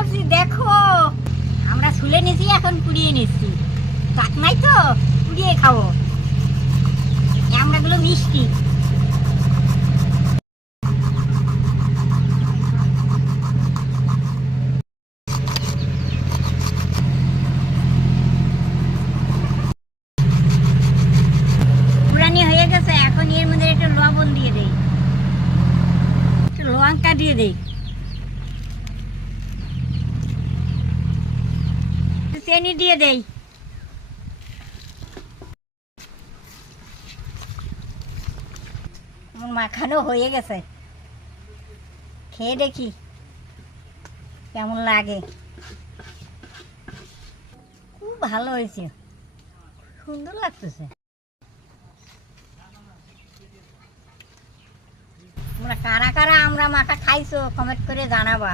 করছি দেখো, আমরা শুলে নিছি, এখন পুড়িয়ে নিচ্ছি। টাক নাই তো, পুড়িয়ে খাবো। আমড়াগুলো মিষ্টি। পুরানি হয়ে গেছে, এখন এর মধ্যে একটু লবণ দিয়ে দেই, একটু লঙ্কা দিয়ে দেই, চিনি দিয়ে দেই। মাখানো হয়ে গেছে, খেয়ে দেখি কেমন লাগে। খুব ভালো হয়েছে, সুন্দর লাগতেছে। তোমরা কারা কারা আমরা মাখা খাইছো কমেন্ট করে জানাবা।